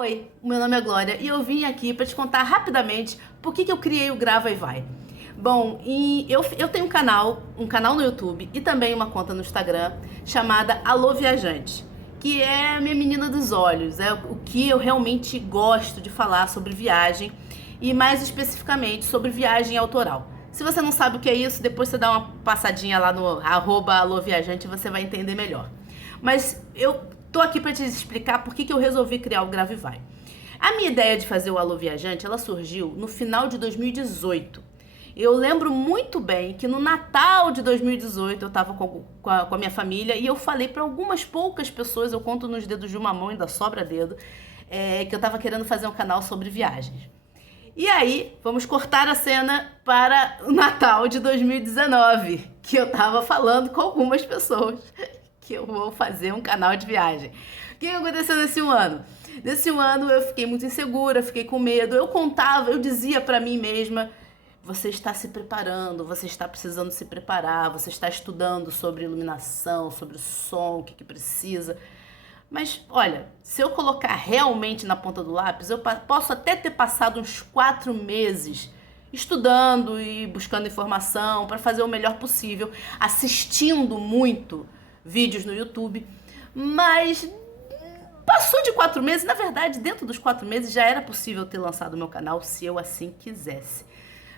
Oi, meu nome é Glória e eu vim aqui para te contar rapidamente por que eu criei o Grava e Vai. Bom, eu tenho um canal no YouTube e também uma conta no Instagram chamada Alô Viajante, que é a minha menina dos olhos, é o que eu realmente gosto de falar sobre viagem e mais especificamente sobre viagem autoral. Se você não sabe o que é isso, depois você dá uma passadinha lá no @Alô Viajante e você vai entender melhor. Mas eu tô aqui para te explicar por que eu resolvi criar o Grava e Vai. A minha ideia de fazer o Alô Viajante, ela surgiu no final de 2018. Eu lembro muito bem que no Natal de 2018 eu estava com a minha família e eu falei para algumas poucas pessoas, eu conto nos dedos de uma mão, ainda sobra dedo, que eu estava querendo fazer um canal sobre viagens. E aí, vamos cortar a cena para o Natal de 2019, que eu estava falando com algumas pessoas que eu vou fazer um canal de viagem. O que aconteceu nesse ano? Nesse ano eu fiquei muito insegura, fiquei com medo. Eu dizia pra mim mesma: você está se preparando, você está precisando se preparar, você está estudando sobre iluminação, sobre o som, o que precisa. Mas olha, se eu colocar realmente na ponta do lápis, eu posso até ter passado uns 4 meses estudando e buscando informação para fazer o melhor possível, assistindo muito vídeos no YouTube, mas passou de 4 meses. Na verdade, dentro dos 4 meses já era possível ter lançado o meu canal se eu assim quisesse.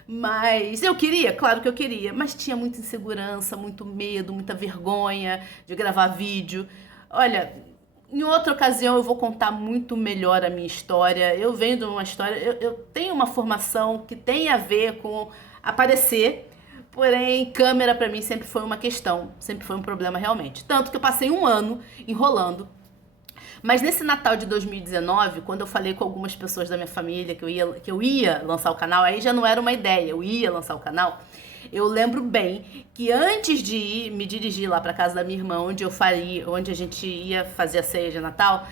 Mas eu queria, claro que eu queria, mas tinha muita insegurança, muito medo, muita vergonha de gravar vídeo. Olha, em outra ocasião eu vou contar muito melhor a minha história. Eu venho de uma história, eu tenho uma formação que tem a ver com aparecer. Porém, câmera pra mim sempre foi uma questão, sempre foi um problema realmente. Tanto que eu passei um ano enrolando. Mas nesse Natal de 2019, quando eu falei com algumas pessoas da minha família que eu ia lançar o canal, aí já não era uma ideia, eu ia lançar o canal. Eu lembro bem que antes de me dirigir lá pra casa da minha irmã, onde a gente ia fazer a ceia de Natal,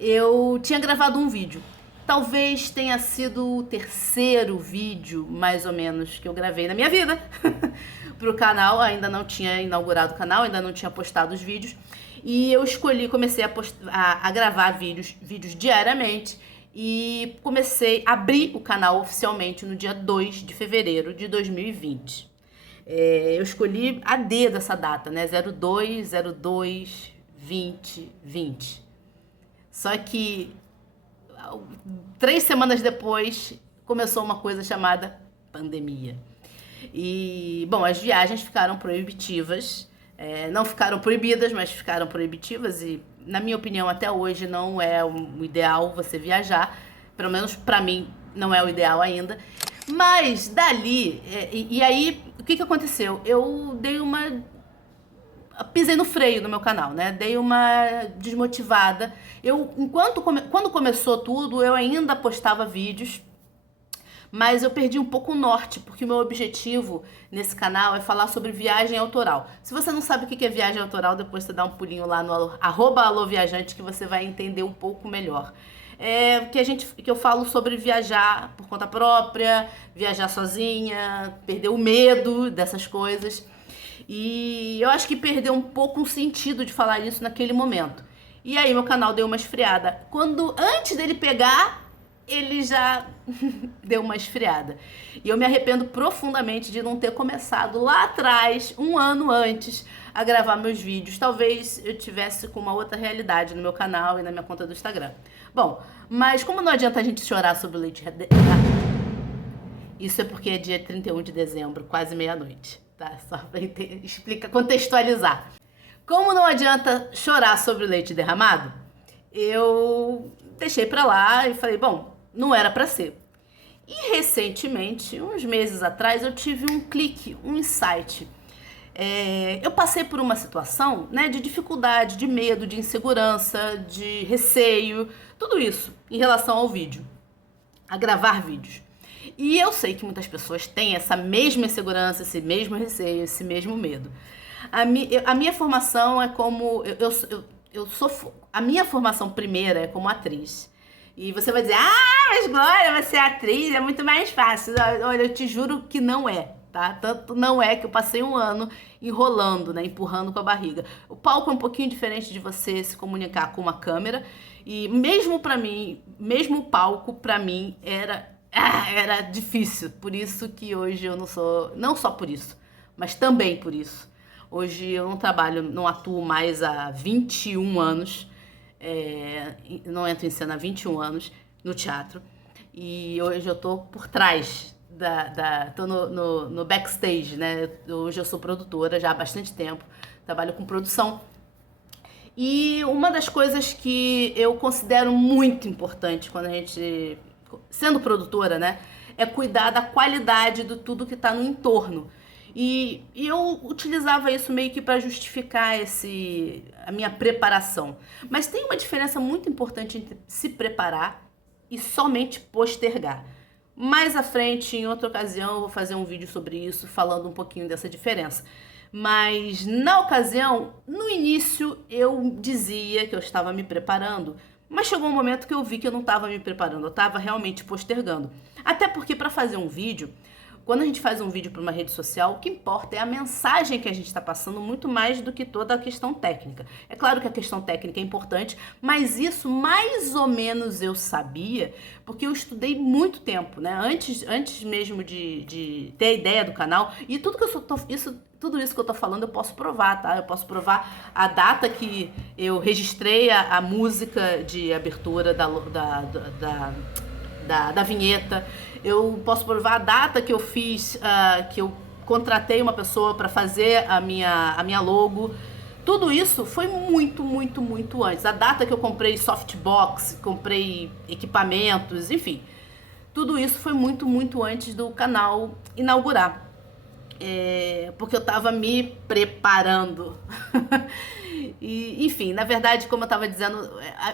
eu tinha gravado um vídeo. Talvez tenha sido o terceiro vídeo, mais ou menos, que eu gravei na minha vida pro canal. Ainda não tinha inaugurado o canal, ainda não tinha postado os vídeos. E eu comecei a gravar vídeos diariamente e abrir o canal oficialmente no dia 2 de fevereiro de 2020. Eu escolhi a dedo essa data, né? 02/02/2020. Só que 3 semanas depois começou uma coisa chamada pandemia. E, bom, as viagens ficaram proibitivas. Não ficaram proibidas, mas ficaram proibitivas e, na minha opinião, até hoje não é o ideal você viajar. Pelo menos pra mim não é o ideal ainda. Mas dali, e aí, o que aconteceu? Eu pisei no freio no meu canal, né? Dei uma desmotivada. Quando começou tudo, eu ainda postava vídeos, mas eu perdi um pouco o norte, porque o meu objetivo nesse canal é falar sobre viagem autoral. Se você não sabe o que é viagem autoral, depois você dá um pulinho lá no @AlôViajante que você vai entender um pouco melhor. Que eu falo sobre viajar por conta própria, viajar sozinha, perder o medo dessas coisas. E eu acho que perdeu um pouco o sentido de falar isso naquele momento. E aí meu canal deu uma esfriada. Antes dele pegar, ele já deu uma esfriada. E eu me arrependo profundamente de não ter começado lá atrás, um ano antes, a gravar meus vídeos. Talvez eu tivesse com uma outra realidade no meu canal e na minha conta do Instagram. Bom, mas como não adianta a gente chorar sobre o leite derramado, isso é porque é dia 31 de dezembro, quase meia-noite, tá? Só pra contextualizar. Como não adianta chorar sobre o leite derramado, eu deixei pra lá e falei, bom, não era pra ser. E recentemente, uns meses atrás, eu tive um clique, um insight. Eu passei por uma situação, né, de dificuldade, de medo, de insegurança, de receio, tudo isso em relação ao vídeo, a gravar vídeos. E eu sei que muitas pessoas têm essa mesma insegurança, esse mesmo receio, esse mesmo medo. A minha formação é como... A minha formação primeira é como atriz. E você vai dizer, mas Glória, você é atriz, é muito mais fácil. Olha, eu te juro que não é. tá? Tanto não é que eu passei um ano enrolando, né? Empurrando com a barriga. O palco é um pouquinho diferente de você se comunicar com uma câmera. E mesmo pra mim, mesmo o palco pra mim era difícil. Por isso que hoje eu não sou... Não só por isso, mas também por isso. Hoje eu não trabalho, não atuo mais há 21 anos. Não entro em cena há 21 anos no teatro. E hoje eu tô por trás tô no backstage, né? Hoje eu sou produtora já há bastante tempo, trabalho com produção. E uma das coisas que eu considero muito importante quando a gente, sendo produtora, né, é cuidar da qualidade de tudo que está no entorno. E eu utilizava isso meio que para justificar a minha preparação. Mas tem uma diferença muito importante entre se preparar e somente postergar. Mais à frente, em outra ocasião, eu vou fazer um vídeo sobre isso, falando um pouquinho dessa diferença. Mas na ocasião, no início, eu dizia que eu estava me preparando, mas chegou um momento que eu vi que eu não estava me preparando, eu estava realmente postergando. Até porque para fazer um vídeo, quando a gente faz um vídeo para uma rede social, o que importa é a mensagem que a gente está passando, muito mais do que toda a questão técnica. É claro que a questão técnica é importante, mas isso mais ou menos eu sabia, porque eu estudei muito tempo, né? Antes mesmo de ter a ideia do canal, e tudo isso que eu tô falando eu posso provar, tá? Eu posso provar a data que eu registrei a música de abertura da vinheta. Eu posso provar a data que eu fiz, que eu contratei uma pessoa para fazer a minha logo. Tudo isso foi muito, muito, muito antes. A data que eu comprei softbox, comprei equipamentos, enfim. Tudo isso foi muito, muito antes do canal inaugurar. Porque eu tava me preparando. E, enfim, na verdade, como eu estava dizendo,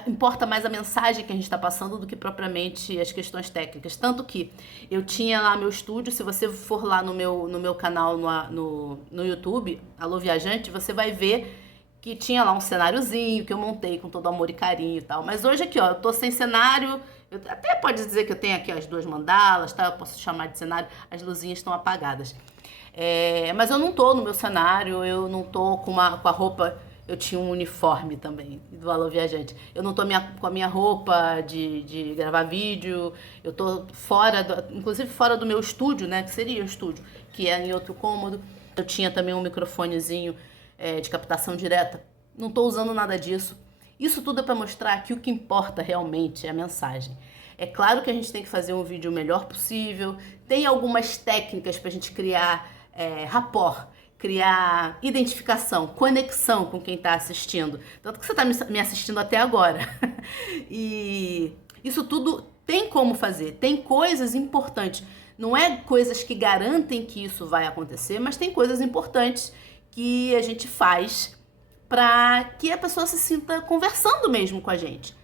importa mais a mensagem que a gente está passando do que propriamente as questões técnicas. Tanto que eu tinha lá meu estúdio, se você for lá no meu canal no YouTube, Alô Viajante, você vai ver que tinha lá um cenáriozinho que eu montei com todo amor e carinho e tal. Mas hoje aqui, ó, eu tô sem cenário. Eu até pode dizer que eu tenho aqui as duas mandalas, tá? Eu posso chamar de cenário, as luzinhas estão apagadas. Mas eu não tô no meu cenário, eu não tô com a roupa. Eu tinha um uniforme também do Alô Viajante. Eu não tô com a minha roupa de gravar vídeo. Eu tô inclusive fora do meu estúdio, né? Que seria o estúdio, que é em outro cômodo. Eu tinha também um microfonezinho de captação direta. Não tô usando nada disso. Isso tudo é para mostrar que o que importa realmente é a mensagem. É claro que a gente tem que fazer um vídeo o melhor possível. Tem algumas técnicas pra gente criar rapport, criar identificação, conexão com quem está assistindo. Tanto que você está me assistindo até agora. E isso tudo tem como fazer. Tem coisas importantes. Não é coisas que garantem que isso vai acontecer, mas tem coisas importantes que a gente faz para que a pessoa se sinta conversando mesmo com a gente.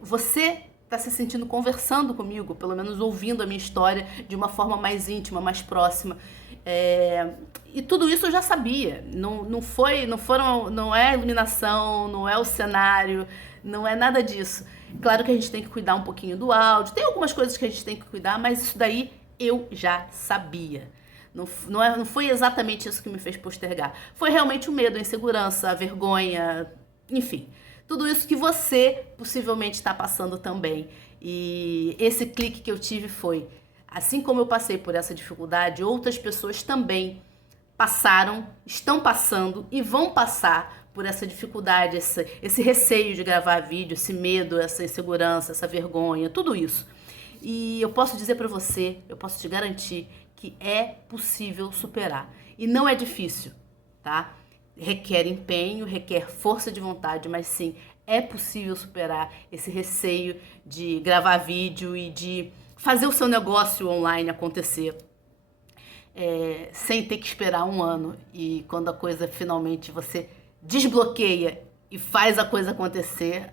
Você está se sentindo conversando comigo, pelo menos ouvindo a minha história de uma forma mais íntima, mais próxima. E tudo isso eu já sabia. Não é a iluminação, não é o cenário, não é nada disso. Claro que a gente tem que cuidar um pouquinho do áudio, tem algumas coisas que a gente tem que cuidar, mas isso daí eu já sabia. Não foi exatamente isso que me fez postergar. Foi realmente o medo, a insegurança, a vergonha, enfim. Tudo isso que você possivelmente está passando também. E esse clique que eu tive foi, assim como eu passei por essa dificuldade, outras pessoas também passaram, estão passando e vão passar por essa dificuldade, esse receio de gravar vídeo, esse medo, essa insegurança, essa vergonha, tudo isso. E eu posso dizer para você, eu posso te garantir que é possível superar. E não é difícil, tá? Requer empenho, requer força de vontade, mas sim, é possível superar esse receio de gravar vídeo e de fazer o seu negócio online acontecer sem ter que esperar um ano. E quando a coisa finalmente você desbloqueia e faz a coisa acontecer,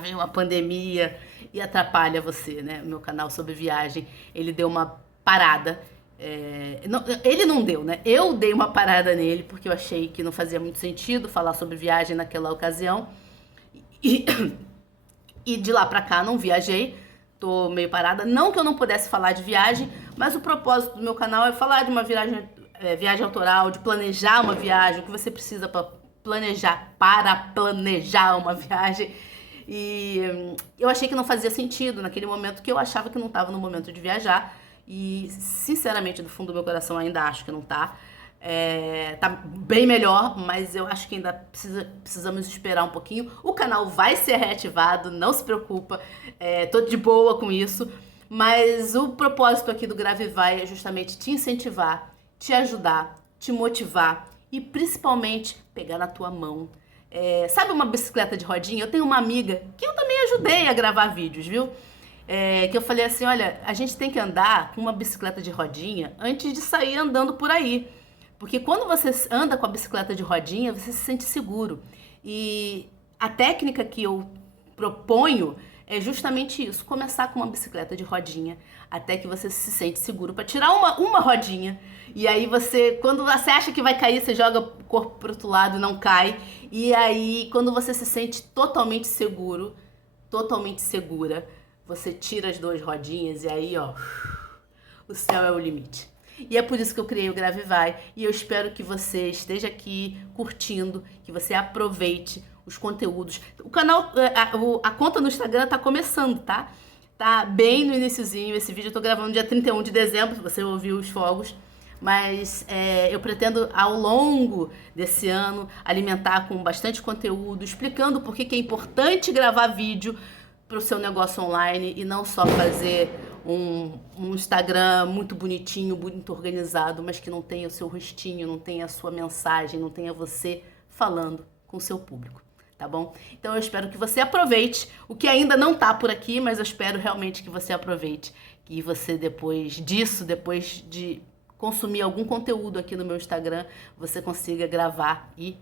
vem uma pandemia e atrapalha você, né? O meu canal sobre viagem, ele deu uma parada. Ele não deu, né? Eu dei uma parada nele porque eu achei que não fazia muito sentido falar sobre viagem naquela ocasião. E de lá pra cá não viajei, tô meio parada. Não que eu não pudesse falar de viagem, Mas o propósito do meu canal é falar de uma viagem autoral, de planejar uma viagem, o que você precisa para planejar uma viagem. E eu achei que não fazia sentido naquele momento, que eu achava que não estava no momento de viajar. E, sinceramente, do fundo do meu coração, ainda acho que não tá. Tá bem melhor, mas eu acho que ainda precisamos esperar um pouquinho. O canal vai ser reativado, não se preocupa. Tô de boa com isso. Mas o propósito aqui do Grava e Vai é justamente te incentivar, te ajudar, te motivar e principalmente pegar na tua mão. Sabe uma bicicleta de rodinha? Eu tenho uma amiga que eu também ajudei a gravar vídeos, viu? Que eu falei assim, olha, a gente tem que andar com uma bicicleta de rodinha antes de sair andando por aí. Porque quando você anda com a bicicleta de rodinha, você se sente seguro. E a técnica que eu proponho é justamente isso, começar com uma bicicleta de rodinha, até que você se sente seguro para tirar uma rodinha. E aí quando você acha que vai cair, você joga o corpo pro outro lado e não cai. E aí, quando você se sente totalmente seguro, totalmente segura, você tira as duas rodinhas e aí, ó, o céu é o limite. E é por isso que eu criei o Grava e Vai. E eu espero que você esteja aqui curtindo, que você aproveite os conteúdos. O canal, a conta no Instagram tá começando, tá? Tá bem no iniciozinho. Esse vídeo eu tô gravando dia 31 de dezembro, se você ouviu os fogos. Mas eu pretendo, ao longo desse ano, alimentar com bastante conteúdo, explicando por que é importante gravar vídeo para o seu negócio online e não só fazer um Instagram muito bonitinho, muito organizado, mas que não tenha o seu rostinho, não tenha a sua mensagem, não tenha você falando com o seu público, tá bom? Então eu espero que você aproveite o que ainda não tá por aqui, mas eu espero realmente que você aproveite, que você depois disso, depois de consumir algum conteúdo aqui no meu Instagram, você consiga gravar e